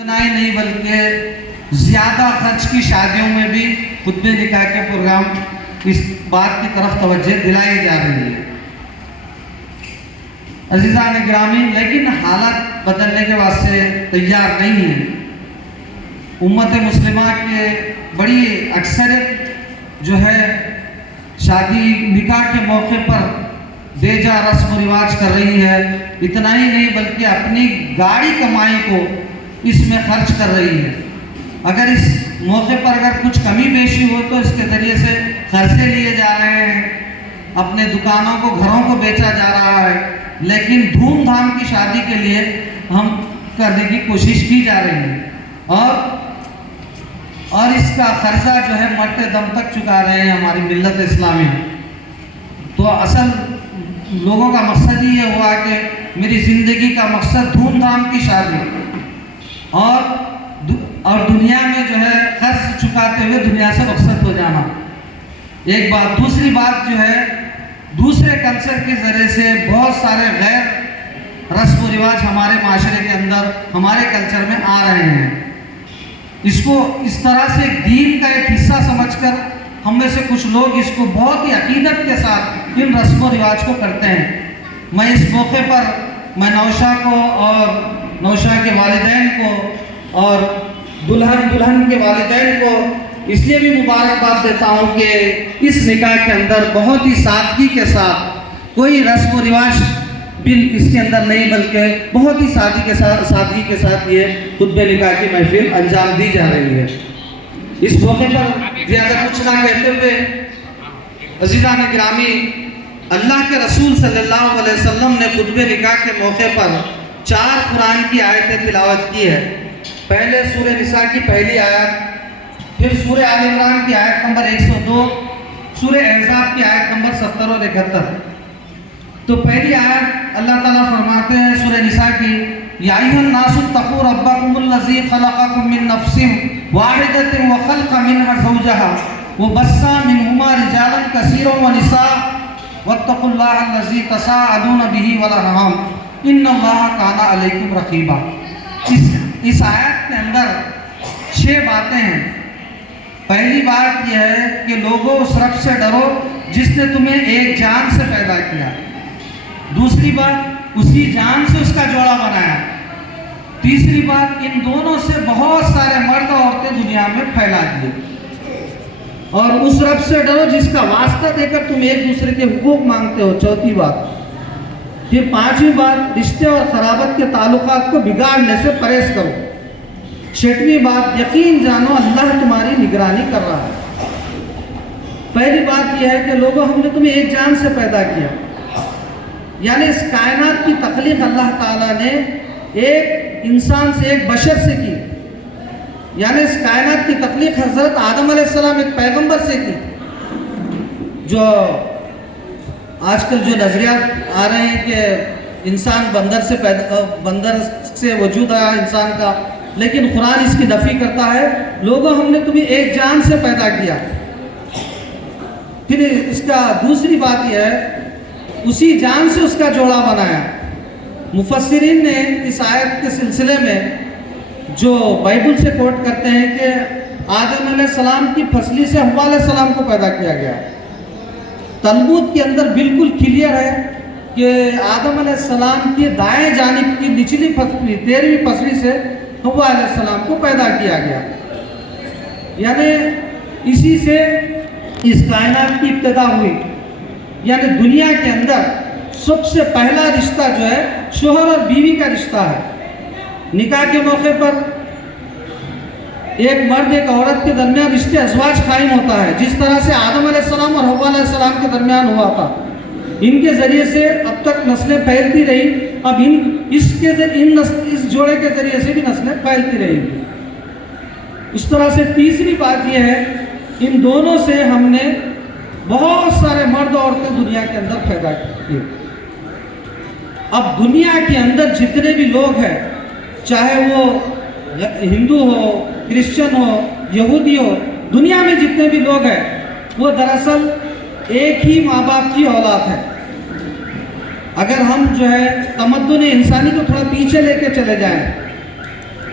اتنا ہی نہیں بلکہ زیادہ خرچ کی شادیوں میں بھی خطبے نکاح کے پروگرام اس بات کی طرف توجہ دلائی جا رہی ہے۔ عزیزان گرامی، لیکن حالات بدلنے کے واسطے تیار نہیں ہیں۔ امت مسلمہ کے بڑی اکثریت جو ہے شادی نکاح کے موقع پر بے جا رسم و رواج کر رہی ہے۔ اتنا ہی نہیں بلکہ اپنی گاڑی کمائی کو اس میں خرچ کر رہی ہے۔ اگر اس موقع پر اگر کچھ کمی بیشی ہو تو اس کے ذریعے سے قرضے لیے جا رہے ہیں، اپنے دکانوں کو گھروں کو بیچا جا رہا ہے، لیکن دھوم دھام کی شادی کے لیے ہم کرنے کی کوشش کی جا رہی ہے اور اس کا قرضہ جو ہے مرتے دم تک چکا رہے ہیں ہماری ملت اسلامی۔ تو اصل لوگوں کا مقصد ہی یہ ہوا کہ میری زندگی کا مقصد دھوم دھام کی شادی اور دنیا میں جو ہے قرض چکاتے ہوئے دنیا سے رخصت ہو جانا، ایک بات۔ دوسری بات جو ہے دوسرے کلچر کے ذریعے سے بہت سارے غیر رسم و رواج ہمارے معاشرے کے اندر ہمارے کلچر میں آ رہے ہیں۔ اس کو اس طرح سے دین کا ایک حصہ سمجھ کر ہم میں سے کچھ لوگ اس کو بہت ہی عقیدت کے ساتھ ان رسم و رواج کو کرتے ہیں۔ میں اس موقع پر میں نوشا کو اور نوشا کے والدین کو اور دلہن کے والدین کو اس لیے بھی مبارکباد دیتا ہوں کہ اس نکاح کے اندر بہت ہی سادگی کے ساتھ کوئی رسم و رواج بھی اس کے اندر نہیں، بلکہ بہت ہی سادگی کے ساتھ یہ خطبہ نکاح کی محفل انجام دی جا رہی ہے۔ اس موقع پر زیادہ کچھ نہ کہتے ہوئے عزیزان گرامی، اللہ کے رسول صلی اللہ علیہ وسلم نے خطبہ نکاح کے موقع پر 4 قرآن کی آیتیں تلاوت کی ہے۔ پہلے سورہ نساء کی پہلی آیت، پھر سورہ آل عمران کی آیت نمبر 102، سورہ احزاب کی آیت نمبر 70 اور 71۔ تو پہلی آیت اللہ تعالیٰ فرماتے ہیں سورہ نساء کی، یا ایھا الناس اتقوا ربکم الذی خلقکم من نفس واحدۃ وخلق منها زوجها وبث منهما رجالا کثیرا ونساء واتقوا اللہ الذی تساءلون به والارحام ان اللہ کان علیکم رقیبا۔ اس آیت کے اندر 6 باتیں ہیں۔ پہلی بات یہ ہے کہ لوگوں اس رب سے ڈرو جس نے تمہیں ایک جان سے پیدا کیا۔ دوسری بات، اسی جان سے اس کا جوڑا بنایا۔ تیسری بات، ان دونوں سے بہت سارے مرد اور عورتیں دنیا میں پھیلا دیے۔ اور اس رب سے ڈرو جس کا واسطہ دے کر تم ایک دوسرے کے حقوق مانگتے ہو، چوتھی بات۔ پھر 5ویں بات، رشتے اور قرابت کے تعلقات کو بگاڑنے سے پرہیز کرو۔ 6ویں بات، یقین جانو اللہ تمہاری نگرانی کر رہا ہے۔ پہلی بات یہ ہے کہ لوگوں، ہم نے تمہیں ایک جان سے پیدا کیا، یعنی اس کائنات کی تخلیق اللہ تعالیٰ نے ایک انسان سے، ایک بشر سے کی، یعنی اس کائنات کی تخلیق حضرت آدم علیہ السلام ایک پیغمبر سے کی۔ جو آج کل جو نظریات آ رہے ہیں کہ انسان بندر سے وجود آیا انسان کا، لیکن قرآن اس کی نفی کرتا ہے۔ لوگوں، ہم نے تمہیں ایک جان سے پیدا کیا۔ پھر اس کا دوسری بات یہ ہے، اسی جان سے اس کا جوڑا بنایا۔ مفسرین نے اس آیت کے سلسلے میں جو بائبل سے کوٹ کرتے ہیں کہ آدم علیہ السلام کی پھسلی سے حوا علیہ السلام کو پیدا کیا گیا۔ تلمود کے اندر بالکل کلیئر ہے کہ آدم علیہ السلام کی دائیں جانب کی نچلی پھسلی 13ویں پھسلی سے حوا علیہ السلام کو پیدا کیا گیا، یعنی اسی سے اس کائنات کی ابتدا ہوئی۔ یعنی دنیا کے اندر سب سے پہلا رشتہ جو ہے شوہر اور بیوی کا رشتہ ہے۔ نکاح کے موقع پر ایک مرد ایک عورت کے درمیان رشتے ازواج قائم ہوتا ہے، جس طرح سے آدم علیہ السلام اور حوا علیہ السلام کے درمیان ہوا تھا۔ ان کے ذریعے سے اب تک نسلیں پھیلتی رہی، اب اس جوڑے کے ذریعے سے بھی نسلیں پھیلتی رہی۔ اس طرح سے تیسری بات یہ ہے، ان دونوں سے ہم نے بہت سارے مرد اور عورتیں دنیا کے اندر پیدا کیے۔ اب دنیا کے اندر جتنے بھی لوگ ہیں، چاہے وہ ہندو ہو، کرسچن ہو، یہودی ہو، دنیا میں جتنے بھی لوگ ہیں وہ دراصل ایک ہی ماں باپ کی اولاد ہے۔ اگر ہم جو ہے تمدن انسانی کو تھوڑا پیچھے لے کے چلے جائیں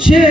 6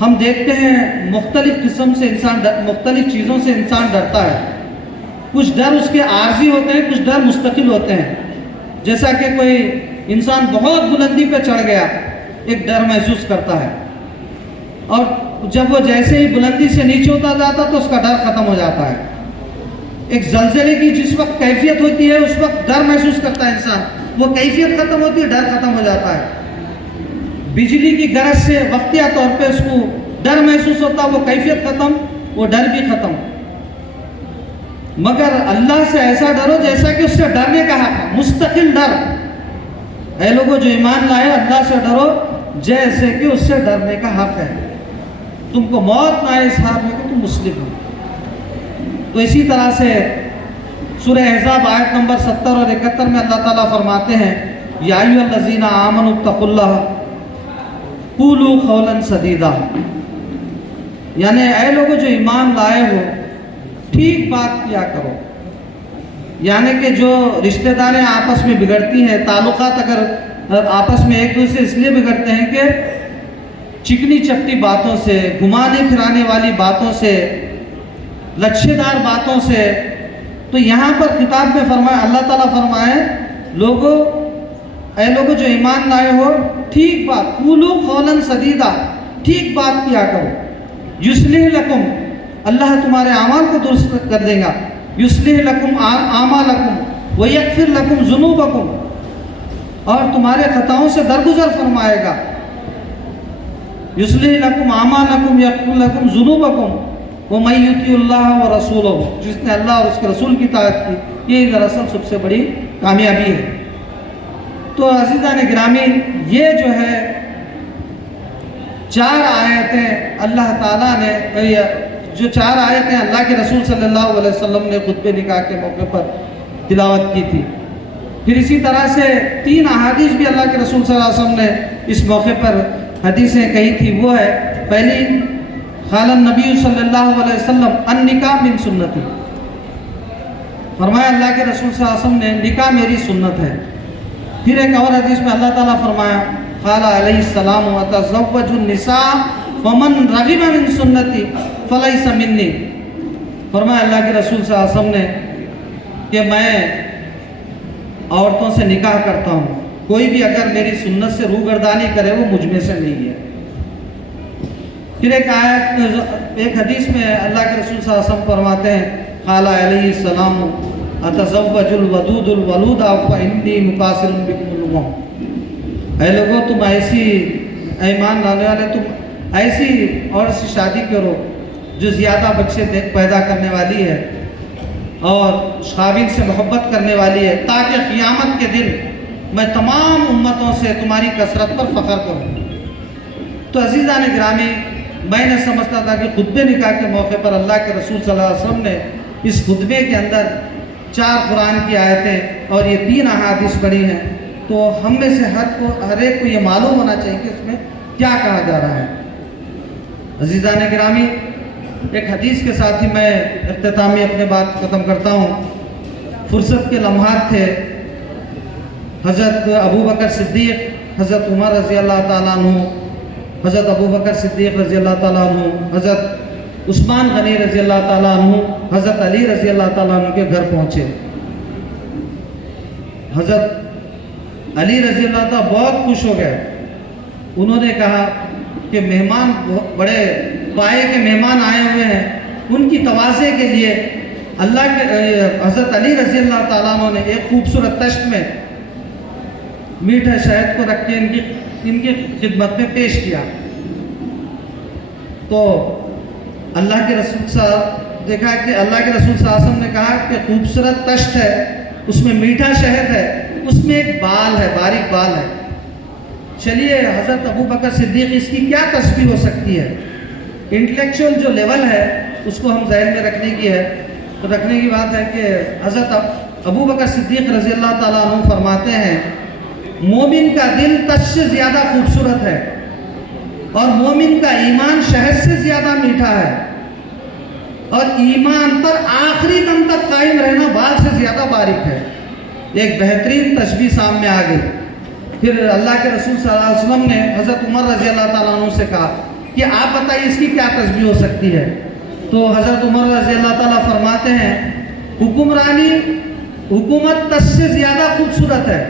ہم دیکھتے ہیں مختلف قسم سے مختلف چیزوں سے انسان ڈرتا ہے. کچھ ڈر اس کے عارضی ہوتے ہیں, کچھ ڈر مستقل ہوتے ہیں. جیسا کہ کوئی انسان بہت بلندی پہ چڑھ گیا, ایک ڈر محسوس کرتا ہے, اور جب وہ جیسے ہی بلندی سے نیچے ہوتا جاتا تو اس کا ڈر ختم ہو جاتا ہے. ایک زلزلے کی جس وقت کیفیت ہوتی ہے اس وقت ڈر محسوس کرتا ہے انسان, وہ کیفیت ختم ہوتی ہے, ڈر ختم ہو جاتا ہے. بجلی کی گرج سے وقتیہ طور پہ اس کو ڈر محسوس ہوتا, وہ کیفیت ختم, وہ ڈر بھی ختم. مگر اللہ سے ایسا ڈرو جیسا کہ اس سے ڈرنے کا حق ہے, مستقل ڈر. اے لوگوں جو ایمان لائے, اللہ سے ڈرو جیسے کہ اس سے ڈرنے کا حق ہے. تم کو موت نہ آئے اس حال میں کہ تم مسلم ہو. تو اسی طرح سے سورہ احزاب آیت نمبر 70 اور 71 میں اللہ تعالیٰ فرماتے ہیں, یا ایھا الذین آمنوا اتقوا اللہ قولوا قولا سدیدا. یعنی اے لوگوں جو ایمان لائے ہو, ٹھیک بات کیا کرو. یعنی کہ جو رشتہ داریں آپس میں بگڑتی ہیں, تعلقات اگر آپس میں ایک دوسرے اس لیے بگڑتے ہیں کہ چکنی چپٹی باتوں سے, گھمانے پھرانے والی باتوں سے, لچھے دار باتوں سے, تو یہاں پر کتاب میں فرمایا, اللہ تعالیٰ فرمائے لوگوں, اے لوگوں جو ایمان لائے ہو, ٹھیک بات, قولوا قولا سدیدا, ٹھیک بات کیا کرو. یصلح لکم, اللہ تمہارے اعمال کو درست کر دے گا. یصلح لکم اعمالکم ویغفر لکم ذنوبکم, اور تمہارے خطاؤں سے درگزر فرمائے گا. یصلح لکم اعمالکم یغفر لکم ذنوبکم ومن یطع اللہ ورسولہ, جس نے اللہ اور اس کے رسول کی اطاعت کی, یہ دراصل سب سے بڑی کامیابی ہے. تو عزیزان گرامی, یہ جو ہے 4 آیتیں اللہ تعالیٰ نے, جو 4 آیتیں اللہ کے رسول صلی اللہ علیہ وسلم نے خطبہ نکاح کے موقع پر تلاوت کی تھی. پھر اسی طرح سے 3 احادیث بھی اللہ کے رسول صلی اللہ علیہ وسلم نے اس موقع پر حدیثیں کہی تھی. وہ ہے پہلی, قال النبی صلی اللہ علیہ وسلم النکاح من سنتی, فرمایا اللہ کے رسول صلی اللہ علیہ وسلم نے نکاح میری سنت ہے. پھر ایک اور حدیث میں اللہ تعالیٰ فرمایا, قال علیہ السلام وتزوجوا النساء فمن رغب من سنتی فلیس منی. فرمایا اللہ کے رسول صلی اللہ علیہ وسلم نے کہ میں عورتوں سے نکاح کرتا ہوں, کوئی بھی اگر میری سنت سے روگردانی کرے وہ مجھ میں سے نہیں ہے. پھر ایک حدیث میں اللہ کے رسول صلی اللہ علیہ وسلم فرماتے ہیں, قال علیہ السلام اتزوج الودود الولود فانی مقاصر بکم الامم. اے لوگوں تم ایسی, ایمان لانے والے, تم ایسی عورت سے شادی کرو جو زیادہ بچے پیدا کرنے والی ہے اور قابل سے محبت کرنے والی ہے, تاکہ قیامت کے دن میں تمام امتوں سے تمہاری کثرت پر فخر کروں. تو عزیزان گرامی, میں نے سمجھتا تھا کہ خطبہ نکاح کے موقع پر اللہ کے رسول صلی اللہ علیہ وسلم نے اس خطبے کے اندر 4 قرآن کی آیتیں اور یہ 3 احادیث پڑھی ہیں, تو ہم میں سے ہر ایک کو یہ معلوم ہونا چاہیے کہ اس میں کیا کہا جا رہا ہے. عزیزان گرامی, ایک حدیث کے ساتھ ہی میں اختتامی اپنے بات ختم کرتا ہوں. فرصت کے لمحات تھے, حضرت ابو بکر صدیق, حضرت عمر رضی اللہ تعالیٰ عنہ, حضرت ابو بکر صدیق رضی اللہ تعالیٰ عنہ, حضرت عثمان غنی رضی اللہ تعالیٰ عنہ, حضرت علی رضی اللہ تعالیٰ عنہ کے گھر پہنچے. حضرت علی رضی اللہ تعالیٰ بہت خوش ہو گئے. انہوں نے کہا کہ مہمان, بڑے پائے کے مہمان آئے ہوئے ہیں, ان کی تواضع کے لیے اللہ کے حضرت علی رضی اللہ تعالیٰ عنہ نے ایک خوبصورت تشت میں میٹھے شہد کو رکھ کے ان کی خدمت میں پیش کیا. تو اللہ کے رسول صاحب دیکھا کہ اللہ کے رسول صلی اللہ علیہ وسلم نے کہا کہ خوبصورت تشت ہے, اس میں میٹھا شہد ہے, اس میں ایک بال ہے, باریک بال ہے. چلیے حضرت ابو بکر صدیق, اس کی کیا تشبیہ ہو سکتی ہے؟ انٹلیکچوئل جو لیول ہے اس کو ہم ذہن میں رکھنے کی ہے. تو رکھنے کی بات ہے کہ حضرت ابو بکر صدیق رضی اللہ تعالیٰ عنہ فرماتے ہیں, مومن کا دل تش سے زیادہ خوبصورت ہے اور مومن کا ایمان شہد سے زیادہ میٹھا ہے, اور ایمان پر آخری دم تک قائم رہنا بال سے زیادہ باریک ہے. ایک بہترین تشبیہ سامنے آ گئی. پھر اللہ کے رسول صلی اللہ علیہ وسلم نے حضرت عمر رضی اللہ تعالیٰ عنہ سے کہا کہ آپ بتائیے اس کی کیا تشبیہ ہو سکتی ہے؟ تو حضرت عمر رضی اللہ تعالیٰ فرماتے ہیں حکومت تش سے زیادہ خوبصورت ہے،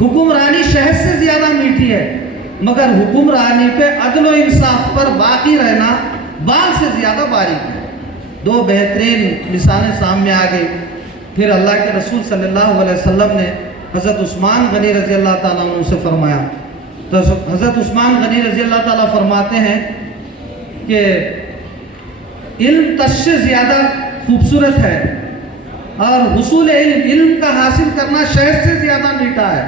حکمرانی شہد سے زیادہ میٹھی ہے، مگر حکمرانی پہ عدل و انصاف پر باقی رہنا بال سے زیادہ باریک ہے۔ دو بہترین مثالیں سامنے آ گئی۔ پھر اللہ کے رسول صلی اللہ علیہ وسلم نے حضرت عثمان غنی رضی اللہ تعالیٰ عنہ سے فرمایا، تو حضرت عثمان غنی رضی اللہ تعالیٰ فرماتے ہیں کہ علم تش سے زیادہ خوبصورت ہے اور حصول علم کا حاصل کرنا شہد سے زیادہ میٹھا ہے،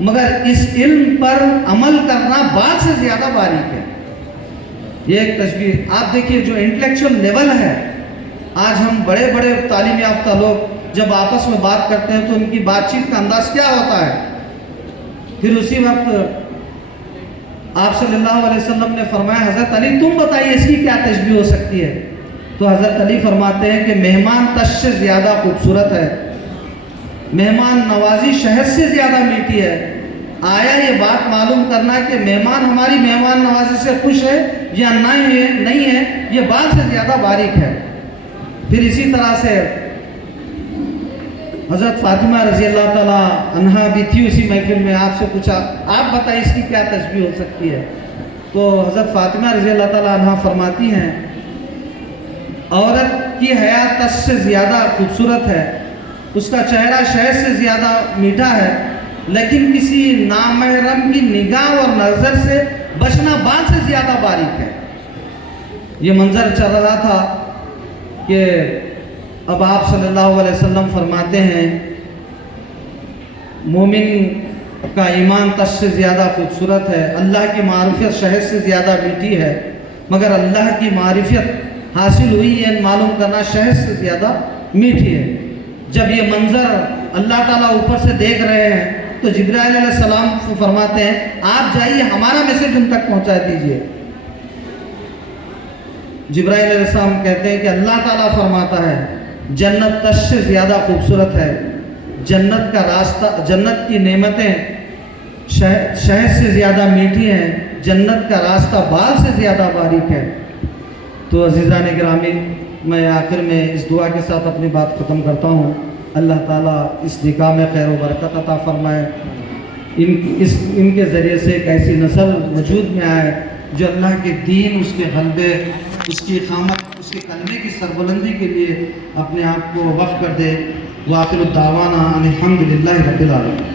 مگر اس علم پر عمل کرنا بال سے زیادہ باریک ہے۔ یہ ایک تشبیہ۔ آپ دیکھیے جو انٹلیکچوئل لیول ہے، آج ہم بڑے بڑے تعلیم یافتہ لوگ جب آپس میں بات کرتے ہیں تو ان کی بات چیت کا انداز کیا ہوتا ہے؟ پھر اسی وقت آپ صلی اللہ علیہ وسلم نے فرمایا حضرت علی تم بتائیے اس کی کیا تشبیہ ہو سکتی ہے؟ تو حضرت علی فرماتے ہیں کہ مہمان تش سے زیادہ خوبصورت ہے، مہمان نوازی شہد سے زیادہ میٹھی ہے۔ آیا یہ بات معلوم کرنا کہ مہمان ہماری مہمان نوازی سے خوش ہے یا نہیں ہے، یہ بال سے زیادہ باریک ہے۔ پھر اسی طرح سے حضرت فاطمہ رضی اللہ تعالیٰ عنہا بھی تھی اسی محفل میں، آپ سے پوچھا آپ بتائیے اس کی کیا تشبیہ ہو سکتی ہے؟ تو حضرت فاطمہ رضی اللہ تعالیٰ عنہا فرماتی ہیں عورت کی حیات تش سے زیادہ خوبصورت ہے، اس کا چہرہ شہد سے زیادہ میٹھا ہے، لیکن کسی نامحرم کی نگاہ اور نظر سے بچنا بال سے زیادہ باریک ہے۔ یہ منظر چل رہا تھا کہ اب آپ صلی اللہ علیہ وسلم فرماتے ہیں مومن کا ایمان تش سے زیادہ خوبصورت ہے، اللہ کی معرفت شہد سے زیادہ میٹھی ہے، مگر اللہ کی معرفت حاصل ہوئی یہ معلوم کرنا شہد سے زیادہ میٹھی ہے۔ جب یہ منظر اللہ تعالیٰ اوپر سے دیکھ رہے ہیں تو جبرائیل علیہ السلام فرماتے ہیں آپ جائیے ہمارا میسج ان تک پہنچا دیجئے۔ جبرائیل علیہ السلام کہتے ہیں کہ اللہ تعالیٰ فرماتا ہے جنت تش سے زیادہ خوبصورت ہے، جنت کا راستہ، جنت کی نعمتیں شہد سے زیادہ میٹھی ہیں، جنت کا راستہ بال سے زیادہ باریک ہے۔ تو عزیزان گرامی، میں آخر میں اس دعا کے ساتھ اپنی بات ختم کرتا ہوں۔ اللہ تعالیٰ اس نکاح میں خیر و برکت عطا فرمائے، ان کے ذریعے سے ایک ایسی نسل وجود میں آئے جو اللہ کے دین، اس کے غلبے، اس کی اقامت، اس کے کلمے کی سربلندی کے لیے اپنے آپ کو وقف کر دے۔ وآخر الدعوانا ان الحمد للہ رب العالمین۔